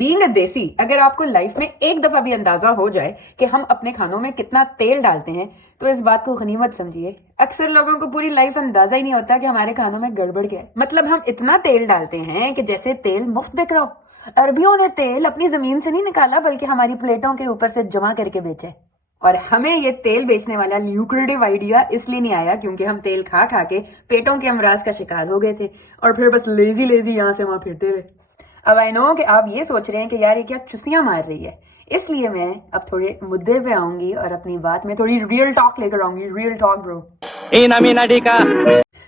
Being a देसी, अगर आपको लाइफ में एक दफा भी अंदाजा हो जाए कि हम अपने खानों में कितना तेल डालते हैं तो इस बात को गनीमत समझिए। अक्सर लोगों को पूरी लाइफ अंदाजा ही नहीं होता कि हमारे खानों में गड़बड़ क्या है। मतलब हम इतना तेल डालते हैं कि जैसे तेल मुफ्त बिक रहा हो। अरबियों ने तेल अपनी जमीन से नहीं निकाला बल्कि हमारी प्लेटों के ऊपर से जमा करके बेचे। और हमें ये तेल बेचने वाला ल्यूक्रेटिव आइडिया इसलिए नहीं आया क्योंकि हम तेल खा खा के पेटों के अमराज का शिकार हो गए थे और फिर बस लेजी लेजी यहाँ से वहां फिरते रहे। अब आई नो कि आप ये सोच रहे हैं कि यार ये क्या चुस्सियां मार रही है, इसलिए मैं अब थोड़े मुद्दे पे आऊंगी और अपनी बात में थोड़ी रियल टॉक लेकर आऊंगी। Real talk bro.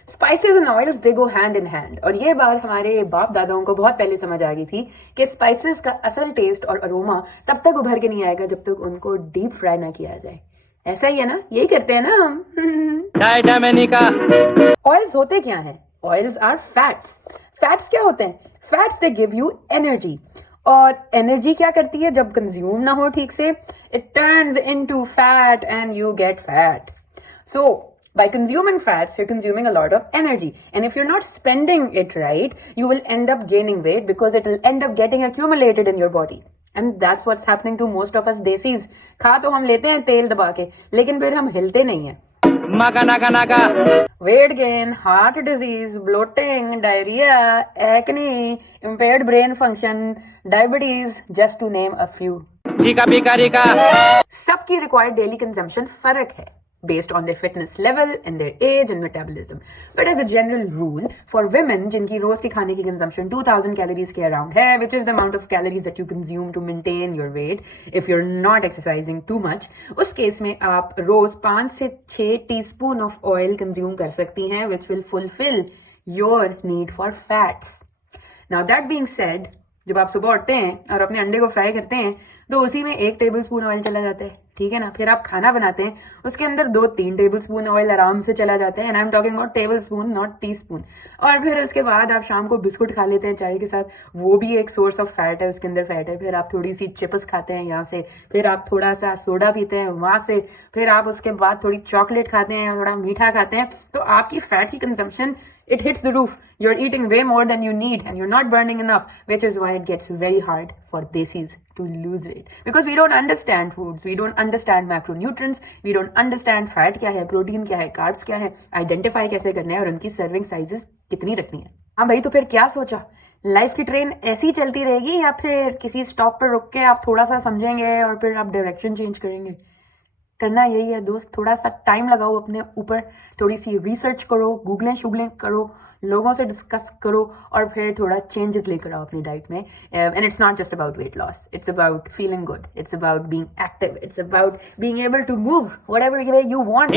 Spices and oils they go hand in hand, और ये बात हमारे बाप दादाओं को बहुत पहले समझ आ गई थी कि स्पाइसेस का असल टेस्ट और अरोमा तब तक उभर के नहीं आएगा जब तक उनको डीप फ्राई ना किया जाए। ऐसा ही है ना, यही करते हैं ना हम। ऑयल्स होते क्या हैं? Oils are fats. फैट्स क्या होते हैं? Fats they give you energy, और एनर्जी क्या करती है जब कंज्यूम ना हो ठीक से? It turns into fat and you get fat. So by consuming fats, you're consuming a lot of energy. And if you're not spending it right, you will end up gaining weight because it will end up getting accumulated in your body. And that's what's happening to most of us desis. खा तो हम लेते हैं तेल दबा के, लेकिन फिर हम हिलते नहीं हैं। Weight gain, heart disease, bloating, diarrhea, acne, impaired brain function, diabetes, just to name a few. सबकी required daily consumption फर्क है based on their fitness level and their age and metabolism. But as a general rule, for women जिनकी रोज की खाने की consumption 2000 calories के around है, which is the amount of calories that you consume to maintain your weight if you're not exercising too much, उस case में आप रोज 5 से 6 teaspoon of oil consume कर सकती हैं, which will fulfill your need for fats. Now that being said, जब आप सुबह उठते हैं और अपने अंडे को फ्राई करते हैं तो उसी में 1 टेबल स्पून ऑयल चला जाता है, ठीक है ना। फिर आप खाना बनाते हैं, उसके अंदर 2-3 टेबल स्पून ऑयल आराम से चला जाता है, and I am talking about table spoon not tea spoon. और फिर उसके बाद आप शाम को बिस्कुट खा लेते हैं चाय के साथ, वो भी एक सोर्स ऑफ फैट है, उसके अंदर फैट है। फिर आप थोड़ी सी चिप्स खाते हैं यहाँ से, फिर आप थोड़ा सा सोडा पीते हैं वहां से, फिर आप उसके बाद थोड़ी चॉकलेट खाते हैं, थोड़ा मीठा खाते हैं, तो आपकी फैट की consumption it hits the roof. You're eating way more than you need and you're not burning enough, which is why it gets very hard for desis to lose weight. Because we don't understand foods, we don't understand macronutrients, we don't understand fat क्या है, protein क्या है, carbs क्या है, identify कैसे करना है और उनकी serving sizes कितनी रखनी है। हाँ भाई, तो फिर क्या सोचा? लाइफ की ट्रेन ऐसी ही चलती रहेगी या फिर किसी स्टॉप पर रुक के आप थोड़ा सा समझेंगे और फिर आप डायरेक्शन चेंज करेंगे? करना यही है दोस्त, थोड़ा सा टाइम लगाओ अपने ऊपर, थोड़ी सी रिसर्च करो, गूगलें शुगलें करो, लोगों से डिस्कस करो और फिर थोड़ा चेंजेस लेकर आओ अपनी डाइट में। And it's not just about weight loss, it's about feeling good, it's about being active, it's about being able to move whatever way you want.